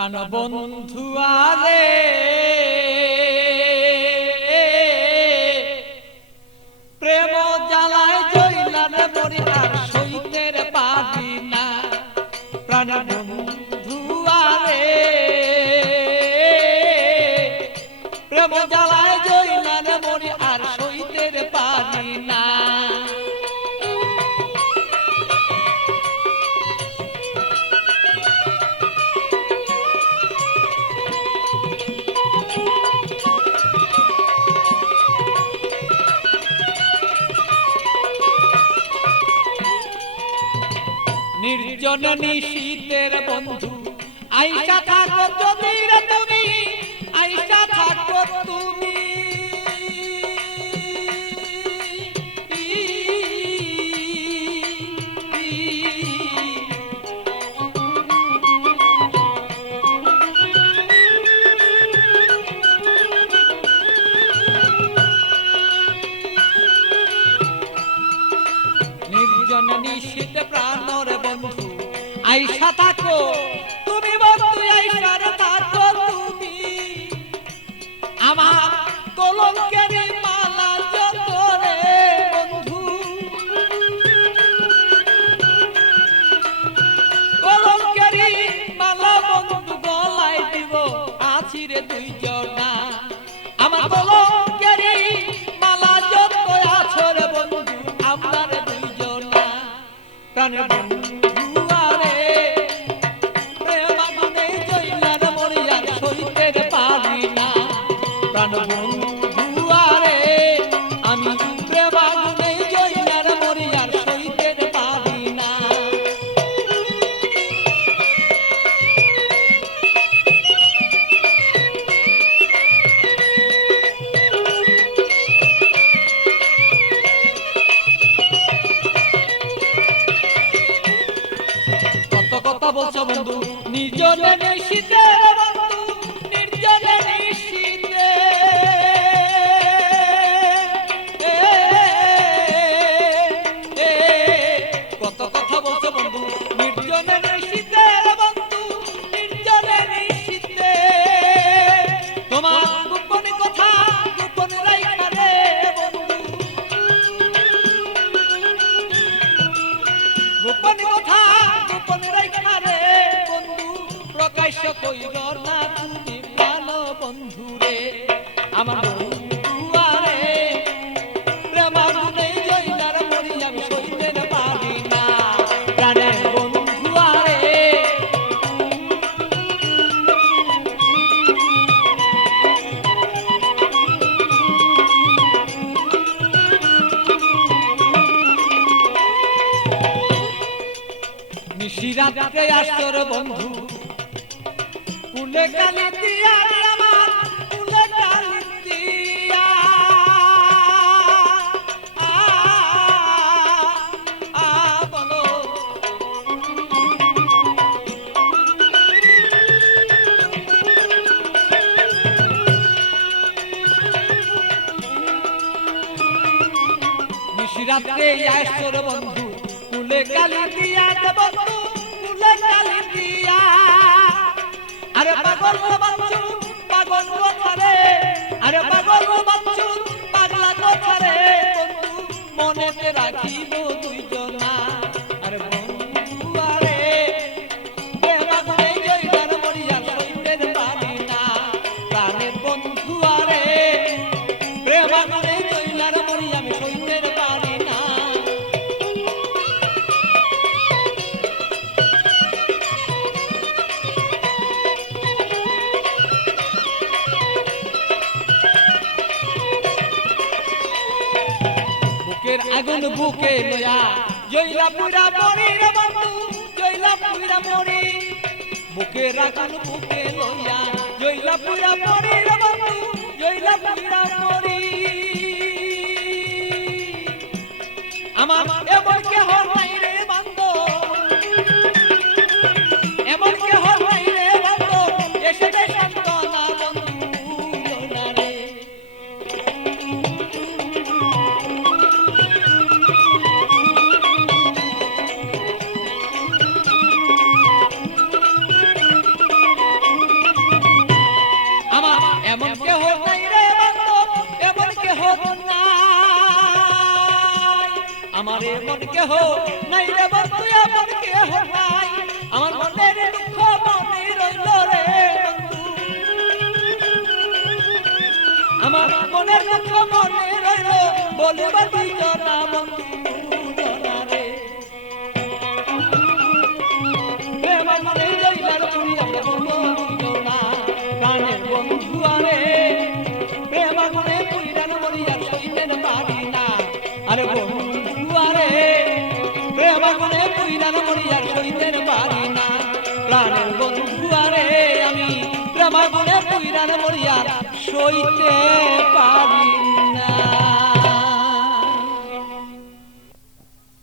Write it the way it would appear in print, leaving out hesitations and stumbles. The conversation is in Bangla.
প্রাণবন্ধু আরে প্রেম জ্বালায় জইলার মরি আর সইতের পারি না। প্রাণবন্ধু আরে প্রেম জ্বালায় জইলার মরি আর সইতের পারি না। নির্জন নিশীতের বন্ধু আইসা থাকো যদি রে তুমি, আইসা থাকো তুমি। নির্জন নিশীত প্রাণর বন্ধু আইসা থাকো তুমি, বন্ধু আইসা থাকো তুমি। আমার কলঙ্কের মালা যত রে বন্ধু, কলঙ্কের মালা বন্ধু গলায় দিব আছি রে দুইজনা। আমার কলঙ্কের মালা যত আছো রে বন্ধু আমরা রে দুইজনা। প্রাণের বন্ধু প্রাণবন্ধু আরে আমি প্রেম আগুনে জইলার মরি আর সইতে পারি না। কত কথা বলছো বন্ধু নিজনে নিশিতে, নির্জনে নিশিতে কত কথা বলছো বন্ধু নির্জনে নিশিতে, বন্ধু নির্জনে নিশিতে। তোমার গোপন কথা গোপন রাইখা রে বন্ধু, গোপন কথা গোপন রাইখা রে বন্ধু। প্রকাশ্য কইল না তুমি প্রাণ বন্ধু রে। আমার বন্ধু আরে প্রেম আগুনে জইলার মরি আমি সইতে পারি না। প্রাণের বন্ধু আরে নিশিরাতে আসর বন্ধু কুলে কালি দিয়া আমার কুলে কালি দিয়া বলো। নিশিরাতে আসর বন্ধু কুলে কালি দিয়া বন্ধু কুলে কালি দিয়া। আরে পাগল বাচ্চু পাগল কথারে, আরে পাগল বাচ্চু পাগলা কথারে বন্ধু মনেতে রাখিব দুইজনা। আরে বন্ধু আরে প্রেম আগুনে জইলার মরি আর সইতে পারি না। প্রাণের বন্ধু আরে প্রেম আগুনে জইলার মরি আমি সইতে পারি না। বুকের আগুন বুকে লয়া জইলা পুরা মরি রে বন্ধু, জইলা পুরা মরি। বুকের আগুন বুকে লয়া জইলা পুরা মরি রে বন্ধু, জইলা পুরা মরি। আমার এমন কেহ নাই রে বন্ধু, এমন কেহ নাই রে বন্ধু এসে দে সান্তনা বন্ধু না রে। আমার মন কেহ নাই রে বন্ধু এমন কেহ নাই আমার মনের দুঃখ মনে রইল রে বন্ধু আমার মনের দুঃখ মনে রইল বলিবার দিল না বন্ধু জনা রে প্রেম মনে রইলার পুরি আমরা বলিল না প্রাণের বন্ধু আরে প্রেম মনে পুইরান মরিয়ার সইতেন পারি না আরে বন্ধু আরে প্রেম মনে পুইরান মরিয়ার সইতেন পারি না প্রাণের বন্ধু আরে আমি প্রেম মনে পুইরান মরিয়ার সইতে পারি না।